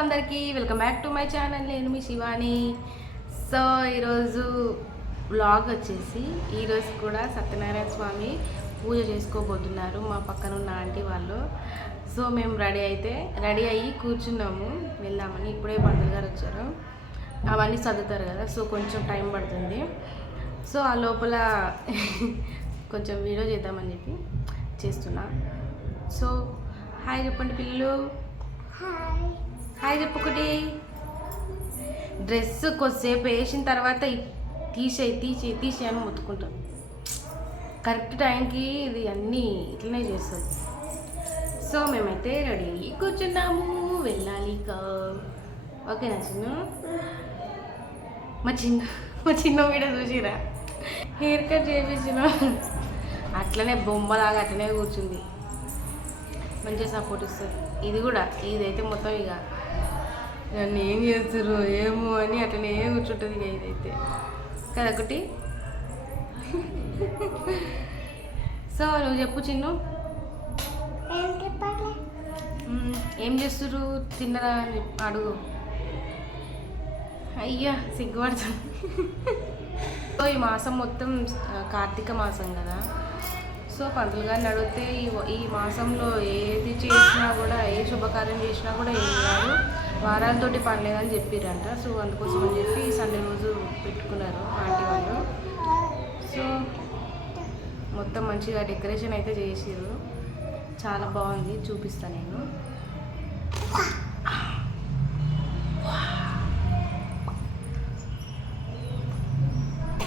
అందరికీ welcome back to my channel. నేను మీ Shivani. So ఈరోజు వ్లాగ్ వచ్చేసి ఈరోజు కూడా సత్యనారాయణ స్వామి పూజ చేసుకోబోతున్నారు మా పక్కన ఉన్న ఆంటీ వాళ్ళు. సో మేము రెడీ అయ్యి కూర్చున్నాము, వెళ్దామని. ఇప్పుడే పంతులు గారు వచ్చారు, అవన్నీ చదువుతారు కదా, సో కొంచెం టైం పడుతుంది. సో ఆ లోపల కొంచెం వీడియో చేద్దామని చెప్పి చేస్తున్నా. సో హాయ్ చెప్పండి పిల్లలు. హాయ్ చెప్పొకటి. డ్రెస్ కొద్దిసేపు వేసిన తర్వాత తీసేయి అని మొత్తుకుంటాం. కరెక్ట్ టైంకి ఇది అన్నీ ఇట్లనే చేస్తుంది. సో మేమైతే రెడీ అయ్యి కూర్చున్నాము, వెళ్ళాలి ఇక. ఓకేనా చిన్న? మా చిన్న వీడియో చూసిరా, హెయిర్ కట్ చేయించిన అట్లనే బొమ్మలాగా అట్లనే కూర్చుంది, మంచిగా సపోర్ట్ ఇస్తుంది. ఇదైతే మొత్తం ఇక నన్ను ఏం చేస్తారు ఏమో అని అట్లనే కూర్చుంటుంది ఇక. ఇదైతే కదొకటి. సో నువ్వు చెప్పు చిన్ను, ఏం చేస్తురు? తిన్నరా అని అడుగు. అయ్యా సిగ్గుపడుతుంది. సో ఈ మాసం మొత్తం కార్తీక మాసం కదా. సో పంతులు గారిని అడిగితే ఈ మాసంలో ఏది చేసినా కూడా, ఏ శుభకార్యం చేసినా కూడా ఏం కాదు, వారాలతోటి పనిలేదని చెప్పిరంట. సో అందుకోసం అని చెప్పి సండే రోజు పెట్టుకున్నారు ఆంటీ వాళ్ళు. సో మొత్తం మంచిగా డెకరేషన్ అయితే చేసిర్రు, చాలా బాగుంది, చూపిస్తాను నేను.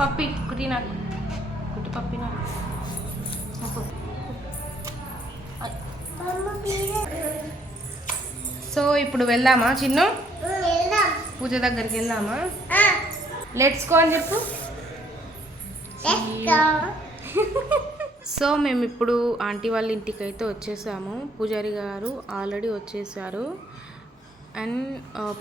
పప్పి కుట్టి నాకు, కుట్టి పప్పి నాకు. సో ఇప్పుడు వెళ్దామా చిన్ను? పూజ దగ్గరికి వెళ్దామా? లెట్స్ గో అని చెప్పు. సో మేము ఇప్పుడు ఆంటీ వాళ్ళ ఇంటికి అయితే వచ్చేసాము. పూజారి గారు ఆల్రెడీ వచ్చేసారు. అండ్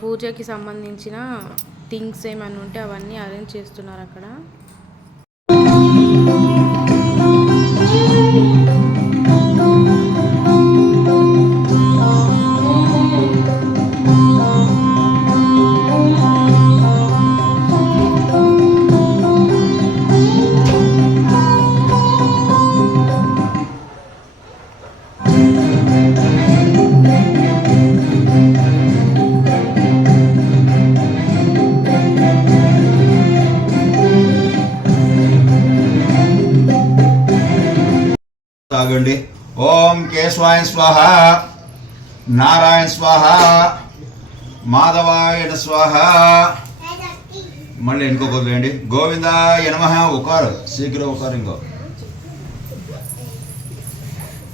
పూజకి సంబంధించిన థింగ్స్ ఏమైనా ఉంటే అవన్నీ అరేంజ్ చేస్తున్నారు అక్కడ. తాగండి. ఓం కేశవాయ స్వాహ, నారాయణ స్వాహ, మాధవాయ స్వాహ. మళ్ళీ ఇంకో వదిలేయండి. గోవిందాయ నమః. ఉకారు శీఘ్రం ఉకారు. ఇంకో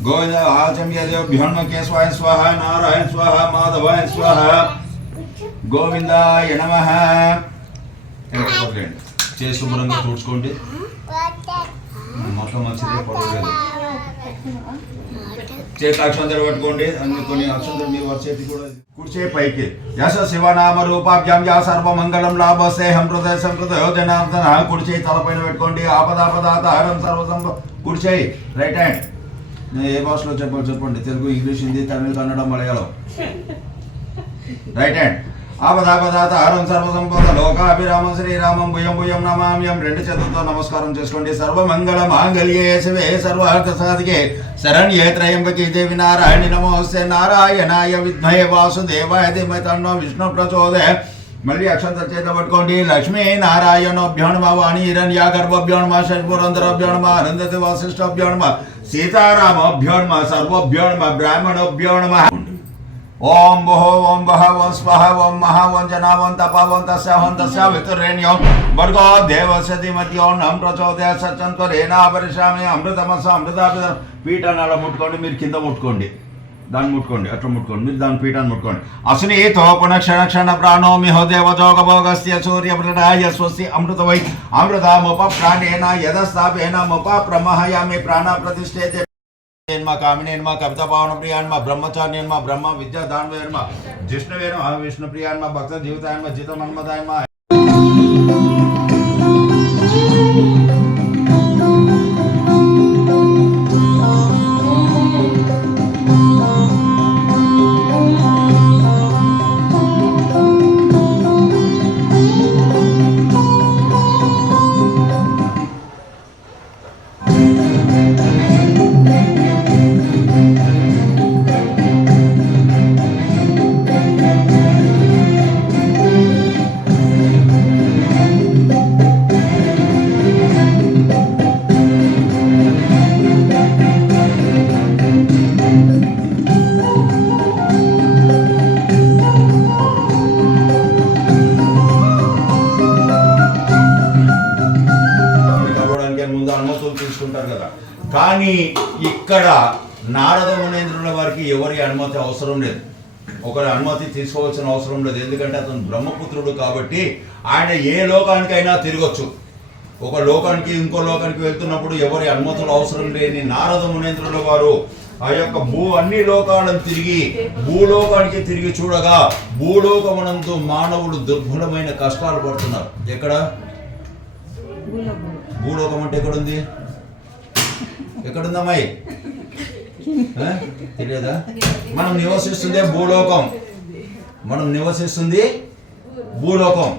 గోవింద ఆచమ్యదేవ్యోన్మ కేశవాయ స్వాహ, నారాయణ స్వాహ, మాధవాయ స్వాహ, గోవిందాయ నమః. వదిలేయండి. చేసి శుభ్రంగా తుడుచుకోండి. మొత్తం మంచిది, పడవలేదు. చేతి అక్షంతలు పట్టుకోండి. అన్ని కొన్ని అక్షంతలు మీరు చేతి కూడా కూర్చే పైకి. యశ శివనామ రూపాభ్యాం యా సర్వమంగళం లాభసేహం హృదయ సంకృత జనార్దన. కుడిచేయి తలపైన పెట్టుకోండి. ఆపదాపదాత హరం సర్వసంభ. కుడిచేయి రైట్ హ్యాండ్. నేను ఏ భాషలో చెప్పండి. Telugu, English, Hindi, Tamil, Kannada, Malayalam. Right hand. ఆపదాపదాత హరం సర్వసంపద లోకాభిరామం శ్రీరామం భుయం భుయం నమామ్యం. రెండు చేతులతో నమస్కారం చేసుకోండి. సర్వమంగళ మాంగళ్యే శివే సర్వార్థ సాధికే శరణ్యే త్రయంబకే దేవి నారాయణి నమోస్తే. నారాయణాయ విద్మహే వాసుదేవాయ ధీమహి తన్నో విష్ణు ప్రచోదయాత్. మళ్ళీ అక్షంత చేత పట్టుకోండి. లక్ష్మీ నారాయణోభ్యో నమః, వాణి హిరణ్య గర్భభ్యో నమః, షడ్పురంధరభ్యో నమః, అనందతి వాసిష్ఠభ్యో నమః, సీతారామభ్యో నమః, సర్వభ్యో నమః, బ్రాహ్మణోభ్యో నమః. ఓం భుః ఓం భః ఓం స్వః ఓం మహా ఓం జనా ఓం తప ఓం తస్య ఓం తస్య వితుర్రేణ్యం భర్గో దేవస్య ధీమహి నం ప్రచోదయాత్. సత్యంత్వరేణ పరిశ్రామి అమృతమస్స అమృతాభిధ. పీఠాన్ని అలా ముట్టుకోండి, మీరు కింద ముట్టుకోండి, దాన్ని ముట్టుకోండి, అట్లా ముట్టుకోండి, మీరు దాని పీఠాన్ని ముట్టుకోండి. అస్నీతో పునఃక్షణ క్షణ ప్రాణో మిహో దేవజోగభోగస్య సూర్యప్రదాయ స్వస్తి అమృత వై అమృతముప ప్రాణేన యదస్థాపేన ముప ప్రమహయామి ప్రాణ ప్రతిష్ఠేతే. కామినేన్మ కవిత పావన ప్రియాన్మ బ్రహ్మచార్యన్మ బ్రహ్మ విద్యా దాన్వేన్మ జిష్ణువేన్మ విష్ణు ప్రియాన్మ భక్త జీవితాన్మ జిత మన్మదాన్మ. కానీ ఇక్కడ నారద మునేంద్రుల వారికి ఎవరి అనుమతి అవసరం లేదు, ఒకరి అనుమతి తీసుకోవాల్సిన అవసరం లేదు. ఎందుకంటే అతను బ్రహ్మపుత్రుడు కాబట్టి ఆయన ఏ లోకానికైనా తిరగొచ్చు. ఒక లోకానికి ఇంకో లోకానికి వెళ్తున్నప్పుడు ఎవరి అనుమతులు అవసరం లేని నారద మునేంద్రుల వారు ఆ యొక్క అన్ని లోకాలను తిరిగి భూలోకానికి తిరిగి చూడగా భూలోకమునందు మానవులు దుర్భరమైన కష్టాలు పడుతున్నారు. ఎక్కడ భూలోకం అంటే ఎక్కడుంది? ఎక్కడుందమ్మాయి? తెలియదా? మనం నివసిస్తుంది భూలోకం, మనం నివసిస్తుంది భూలోకం.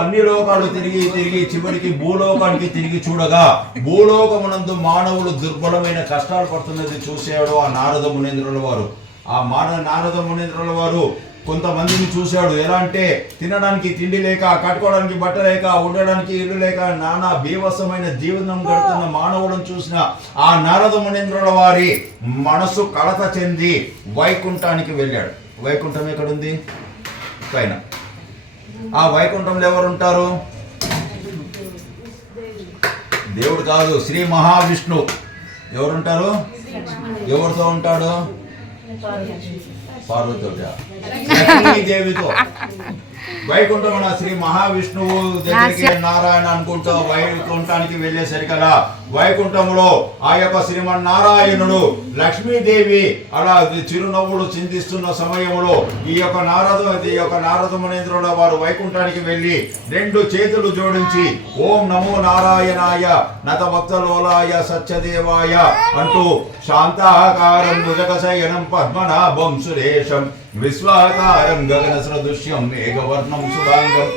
అన్ని లోకాలు తిరిగి తిరిగి చివరికి భూలోకానికి తిరిగి చూడగా భూలోకమునందు మానవులు దుర్బలమైన కష్టాలు పడుతున్నది చూసాడు ఆ నారద మునేంద్రుల వారు. ఆ నారద మునేంద్రుల వారు కొంతమందిని చూశాడు. ఎలా అంటే తినడానికి తిండి లేక, కట్టుకోవడానికి బట్ట లేక, ఉండడానికి ఇల్లు లేక నానా బీభత్సమైన జీవనం గడుపుతున్న మానవులను చూసిన ఆ నారద మునేంద్రుల వారి మనసు కలత చెంది వైకుంఠానికి వెళ్ళాడు. వైకుంఠం ఎక్కడుంది? పైన. ఆ వైకుంఠంలో ఎవరు ఉంటారు? దేవుడు కాదు, శ్రీ మహావిష్ణు. ఎవరుంటారు? ఎవరితో ఉంటాడు? పార్వతీదేవితో. వైకుంఠం శ్రీ మహావిష్ణువు దగ్గరికి నారాయణ అనుకుంటూ వైకుంఠానికి వెళ్ళేసరికలా వైకుంఠంలో ఆ యొక్క శ్రీమన్నారాయణుడు లక్ష్మీదేవి అలా చిరునవ్వులు చిందిస్తున్న సమయంలో ఈ యొక్క నారద మునేంద్రుల వారు వైకుంఠానికి వెళ్ళి 2 చేతులు జోడించి ఓం నమో నారాయణాయ నతవక్తలోలాయ సత్యదేవాయ అంటూ శాంతాకారం భుజగశయనం పద్మనాభం సురేశం విశ్వాకారం గగన సదృశ్యం మేఘవర్ణం శుభాంగం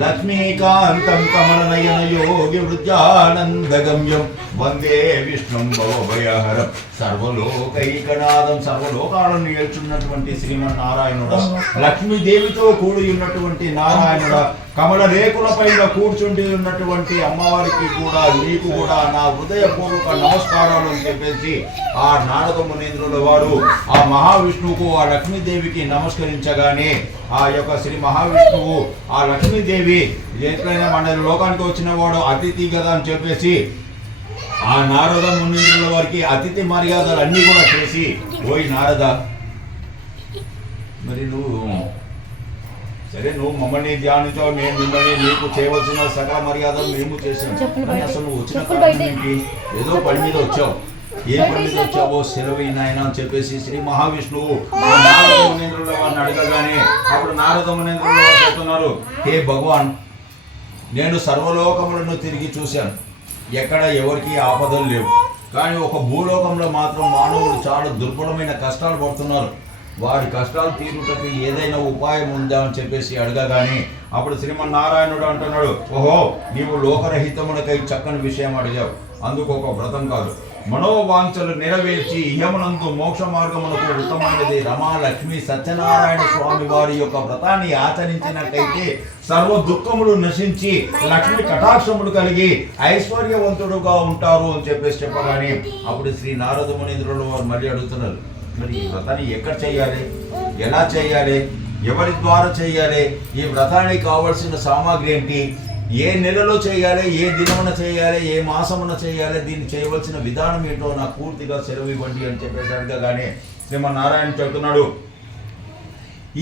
లక్ష్మీకాంతం కమలనయన యోగి వృద్ధానందగమ్యం వందే విష్ణుం భవభయహరం సర్వలోకైకనాథం. సర్వలోకాలను నిల్చున్నటువంటి శ్రీమన్నారాయణుడ, లక్ష్మీదేవితో కూడి ఉన్నటువంటి నారాయణుడ, కమల రేకుల పైన కూర్చుండి ఉన్నటువంటి అమ్మవారికి కూడా నీకు కూడా నా హృదయపూర్వక నమస్కారాలు అని చెప్పేసి ఆ నారద మునేంద్రుల వారు ఆ మహావిష్ణువుకు ఆ లక్ష్మీదేవికి నమస్కరించగానే ఆ యొక్క శ్రీ మహావిష్ణువు ఆ లక్ష్మీదేవి ఎట్లయినా మన లోకానికి వచ్చిన వాడు అతిథి కదా అని చెప్పేసి ఆ నారద మునీంద్రుల వారికి అతిథి మర్యాదలు అన్నీ కూడా చేసి, ఓయ్ నారద, మరి నువ్వు మమ్మల్ని ధ్యానించావు, మేము మిమ్మల్ని నీకు చేయవలసిన సకల మర్యాదలు మేము చేసాం. కానీ అసలు నువ్వు వచ్చిన కారణం ఏంటి? ఏదో పని మీద వచ్చావు, ఏ పని మీద వచ్చావో సెలవు నాయన అని చెప్పేసి శ్రీ మహావిష్ణువు నారద మునీంద్రుల వారిని అడగగానే అప్పుడు నారద మునీంద్రుల వారు చెప్తున్నారు, హే భగవాన్, నేను సర్వలోకములను తిరిగి చూశాను, ఎక్కడ ఎవరికి ఆపదలు లేవు. కానీ ఒక భూలోకంలో మాత్రం మానవులు చాలా దుర్బలమైన కష్టాలు పడుతున్నారు. వారి కష్టాలు తీరుటకు ఏదైనా ఉపాయం ఉందా అని చెప్పేసి అడగగానే అప్పుడు శ్రీమన్నారాయణుడు అంటున్నాడు, ఓహో, నీవు లోకరహితమునకై చక్కని విషయం అడిగావు. అందుకు ఒక వ్రతం కాదు, మనోవాంఛలు నెరవేర్చి ఇహమునందు మోక్ష మార్గమునకు ఉత్తమైనది రమాలక్ష్మి సత్యనారాయణ స్వామి వారి యొక్క వ్రతాన్ని ఆచరించినట్టయితే సర్వ దుఃఖములు నశించి లక్ష్మి కటాక్షములు కలిగి ఐశ్వర్యవంతుడుగా ఉంటారు అని చెప్పేసి చెప్పగానే అప్పుడు శ్రీ నారద మునీంద్రుల వారు మళ్ళీ అడుగుతున్నారు, మరి ఈ వ్రతాన్ని ఎక్కడ చేయాలి, ఎలా చేయాలి, ఎవరి ద్వారా చేయాలి, ఈ వ్రతానికి కావలసిన సామాగ్రి ఏంటి, ఏ నెలలో చేయాలి, ఏ దినమున చేయాలి, ఏ మాసమున చేయాలి, దీన్ని చేయవలసిన విధానం ఏంటో నాకు పూర్తిగా సెలవు ఇవ్వండి అని చెప్పేసి అడగగానే శ్రీమన్నారాయణ చెబుతున్నాడు,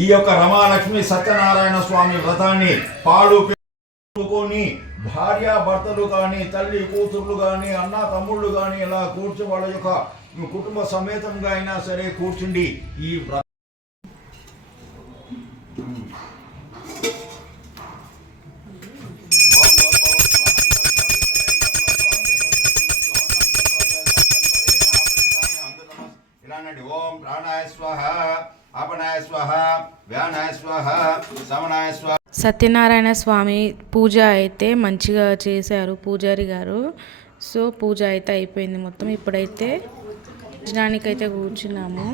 ఈ యొక్క రమాలక్ష్మి సత్యనారాయణ స్వామి వ్రతాన్ని పాడుకొని భార్యాభర్తలు కానీ, తల్లి కూతుర్లు కానీ, అన్న తమ్ముళ్ళు కానీ ఇలా కూర్చు వాళ్ళ యొక్క కుటుంబ సమేతంగా అయినా సరే కూర్చుండి ఈ ఓం ప్రాణాయ స్వాహ, అపనాయ స్వాహ, వ్యానాయ స్వాహ, సమనాయ స్వాహ. సత్యనారాయణ స్వామి పూజ అయితే మంచిగా చేశారు పూజారి గారు. సో పూజ అయితే అయిపోయింది మొత్తం. ఇప్పుడైతే భోజనానికైతే కూర్చున్నాము.